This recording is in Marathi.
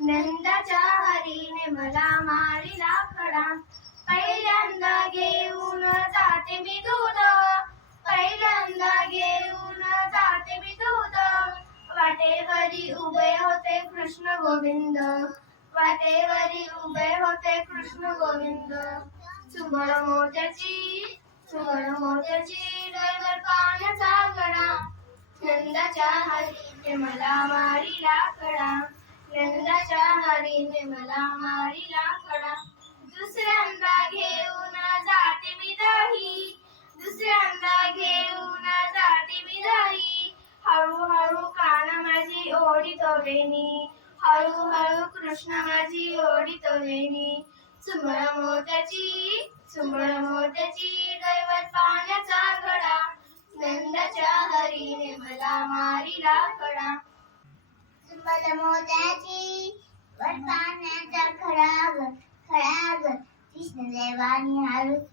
नंदाच्या हरीने मला मारिला खडा, पहिल्यांदा घेऊन जाते मी दूध, पहिल्यांदा घेऊन जाते मी दूध. वाटेवरी उभे होते कृष्ण गोविंद, वाटेवरी उभे होते कृष्ण गोविंद. सुबळ मोत्याची डोईवर पाण्याचा गडा, नंदाच्या हरीने मला मारिला खडा, नंदाच्या हरीने मला मारिला खडा. दुसऱ्यांदा घेऊन जाते मी दही, दुसऱ्यांदा घेऊन जाते मी दही. हळूहळू कान माझी ओढीतो वेणी, हळूहळू कृष्ण माझी ओढीतो वेणी. सुबळ मोत्याची डोईवर पाण्याचा गडा, नंदाच्या हरीने मला मारिला खडा. सुबळ मोत्याची वर पाण्याचा खडा ग, कृष्णदेवानी हळूच